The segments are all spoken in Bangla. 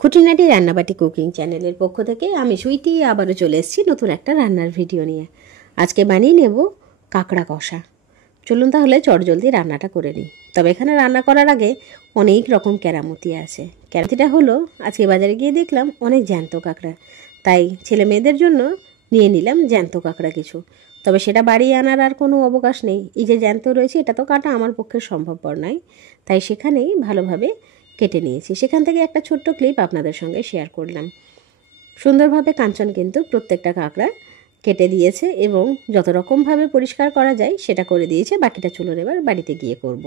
খুঁটিনাটি রান্নাবাটি কুকিং চ্যানেলের পক্ষ থেকে আমি সুইটি আবারও চলে এসেছি নতুন একটা রান্নার ভিডিও নিয়ে। আজকে বানিয়ে নেব কাঁকড়া কষা। চলুন তাহলে চটজলদি রান্নাটা করে নিই। তবে এখানে রান্না করার আগে অনেক রকম কেরামতি আছে। কেরামতিটা হলো, আজকে বাজারে গিয়ে দেখলাম অনেক জ্যান্ত কাঁকড়া, তাই ছেলে মেয়েদের জন্য নিয়ে নিলাম জ্যান্ত কাঁকড়া কিছু। তবে সেটা বাড়ি আনার আর কোনো অবকাশ নেই। এই যে জ্যান্ত রয়েছে এটা তো কাটা আমার পক্ষে সম্ভবপর নয়, তাই সেখানেই ভালোভাবে কেটে নিয়েছি। সেখান থেকে একটা ছোট্ট ক্লিপ আপনাদের সঙ্গে শেয়ার করলাম। সুন্দরভাবে কাঞ্চন কিন্তু প্রত্যেকটা কাঁকড়া কেটে দিয়েছে এবং যত রকমভাবে পরিষ্কার করা যায় সেটা করে দিয়েছে। বাকিটা চলুন এবার বাড়িতে গিয়ে করব।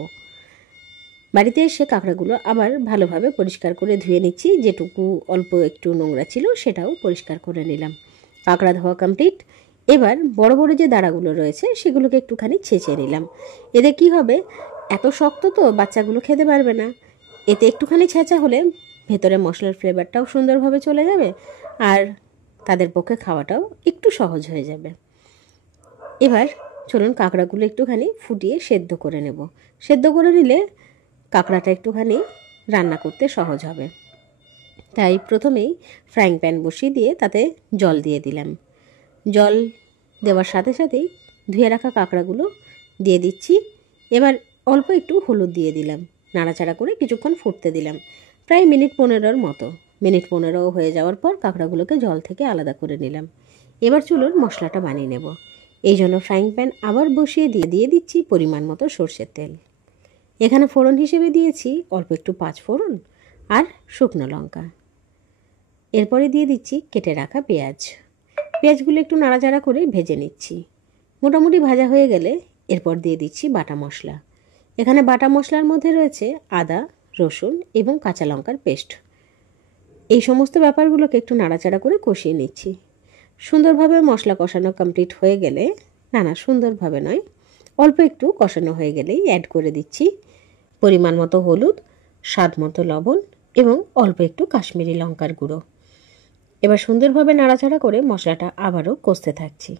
বাড়িতে এসে কাঁকড়াগুলো আবার ভালোভাবে পরিষ্কার করে ধুয়ে নিচ্ছি। যেটুকু অল্প একটু নোংরা ছিল সেটাও পরিষ্কার করে নিলাম। কাঁকড়া ধোয়া কমপ্লিট। এবার বড় বড় যে দাঁড়াগুলো রয়েছে সেগুলোকে একটুখানি ছেঁচে নিলাম। এতে কি হবে, এত শক্ত তো বাচ্চাগুলো খেতে পারবে না। এতে একটুখানি ছেঁচা হলে ভেতরে মশলার ফ্লেভারটাও সুন্দরভাবে চলে যাবে আর তাদের পক্ষে খাওয়াটাও একটু সহজ হয়ে যাবে। এবার চলুন কাঁকড়াগুলো একটুখানি ফুটিয়ে সেদ্ধ করে নেব। সেদ্ধ করে নিলে কাঁকড়াটা একটুখানি রান্না করতে সহজ হবে। তাই প্রথমেই ফ্রাইং প্যান বসিয়ে দিয়ে তাতে জল দিয়ে দিলাম। জল দেওয়ার সাথে সাথেই ধুয়ে রাখা কাঁকড়াগুলো দিয়ে দিচ্ছি। এবার অল্প একটু হলুদ দিয়ে দিলাম। নাড়াচাড়া করে কিছুক্ষণ ফুটতে দিলাম, প্রায় মিনিট 15 মতো। মিনিট 15 হয়ে যাওয়ার পর কাঁকড়াগুলোকে জল থেকে আলাদা করে নিলাম। এবার চলুন মশলাটা বানিয়ে নেব। এই জন্য ফ্রাইং প্যান আবার বসিয়ে দিয়ে দিচ্ছি পরিমাণ মতো সর্ষের তেল। এখানে ফোড়ন হিসেবে দিয়েছি অল্প একটু 5 ফোড়ন আর শুকনো লঙ্কা। এরপরে দিয়ে দিচ্ছি কেটে রাখা পেঁয়াজ। পেঁয়াজগুলো একটু নাড়াচাড়া করে ভেজে নিচ্ছি। মোটামুটি ভাজা হয়ে গেলে এরপর দিয়ে দিচ্ছি বাটা মশলা। এখানে বাটা মশলার মধ্যে রয়েছে আদা, রসুন এবং কাঁচা লঙ্কার পেস্ট। এই সমস্ত ব্যাপারগুলোকে একটু নাড়াচাড়া করে কষিয়ে নিচ্ছি। সুন্দরভাবে মশলা কষানো কমপ্লিট হয়ে গেলে, সুন্দরভাবে নয়, অল্প একটু কষানো হয়ে গেলেই অ্যাড করে দিচ্ছি পরিমাণ মতো হলুদ, স্বাদ মতো লবণ এবং অল্প একটু কাশ্মীরি লঙ্কার গুঁড়ো। এবার সুন্দরভাবে নাড়াচাড়া করে মশলাটা আবারও কষতে থাকছি।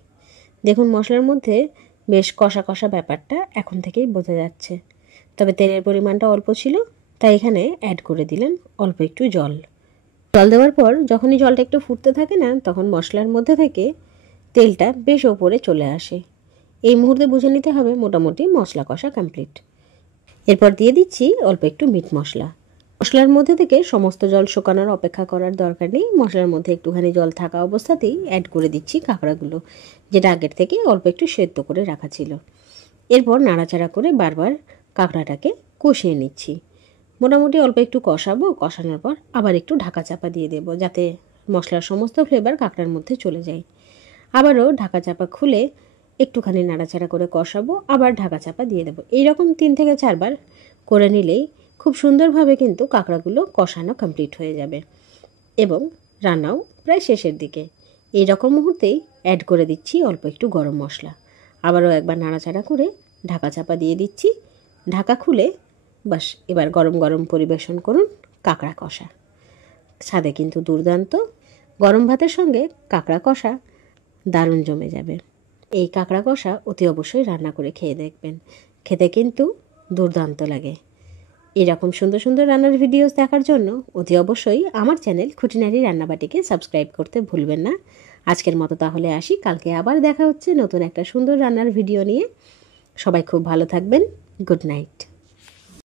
দেখুন মশলার মধ্যে বেশ কষা কষা ব্যাপারটা এখন থেকেই বোঝা যাচ্ছে। তবে তেলের পরিমাণটা অল্প ছিল, তাই এখানে অ্যাড করে দিলাম অল্প একটু জল। জল দেওয়ার পর যখনই জলটা একটু ফুটতে থাকে না, তখন মশলার মধ্যে থেকে তেলটা বেশ ওপরে চলে আসে। এই মুহূর্তে বুঝে নিতে হবে মোটামুটি মশলা কষা কমপ্লিট। এরপর দিয়ে দিচ্ছি অল্প একটু মিট মশলা। মশলার মধ্যে থেকে সমস্ত জল শুকানোর অপেক্ষা করার দরকার নেই। মশলার মধ্যে একটুখানি জল থাকা অবস্থাতেই অ্যাড করে দিচ্ছি কাঁকড়াগুলো, যেটা আগের থেকে অল্প একটু সেদ্ধ করে রাখা ছিল। এরপর নাড়াচাড়া করে বারবার কাঁকড়াটাকে কষিয়ে নিচ্ছি। মোটামুটি অল্প একটু কষাবো। কষানোর পর আবার একটু ঢাকা চাপা দিয়ে দেবো, যাতে মশলার সমস্ত ফ্লেভার কাঁকড়ার মধ্যে চলে যায়। আবারও ঢাকা চাপা খুলে একটুখানি নাড়াচাড়া করে কষাবো, আবার ঢাকা চাপা দিয়ে দেবো। এইরকম 3 থেকে 4 বার করে নিলেই খুব সুন্দরভাবে কিন্তু কাঁকড়াগুলো কষানো কমপ্লিট হয়ে যাবে এবং রান্নাও প্রায় শেষের দিকে। এই রকম মুহূর্তেই অ্যাড করে দিচ্ছি অল্প একটু গরম মশলা। আবারও একবার নাড়াচাড়া করে ঢাকা চাপা দিয়ে দিচ্ছি। ঢাকা খুলে বাস এবার গরম গরম পরিবেশন করুন কাঁকড়া কষা। স্বাদে কিন্তু দুর্দান্ত। গরম ভাতের সঙ্গে কাঁকড়া কষা দারুণ জমে যাবে। এই কাঁকড়া কষা অতি অবশ্যই রান্না করে খেয়ে দেখবেন, খেতে কিন্তু দুর্দান্ত লাগে। এরকম সুন্দর সুন্দর রান্নার ভিডিওস দেখার জন্য অতি অবশ্যই আমার চ্যানেল খুঁটিনাটি রান্নাবাটিকে সাবস্ক্রাইব করতে ভুলবেন না। আজকের মতো তাহলে আসি, কালকে আবার দেখা হচ্ছে নতুন একটা সুন্দর রান্নার ভিডিও নিয়ে। সবাই খুব ভালো থাকবেন। Good night.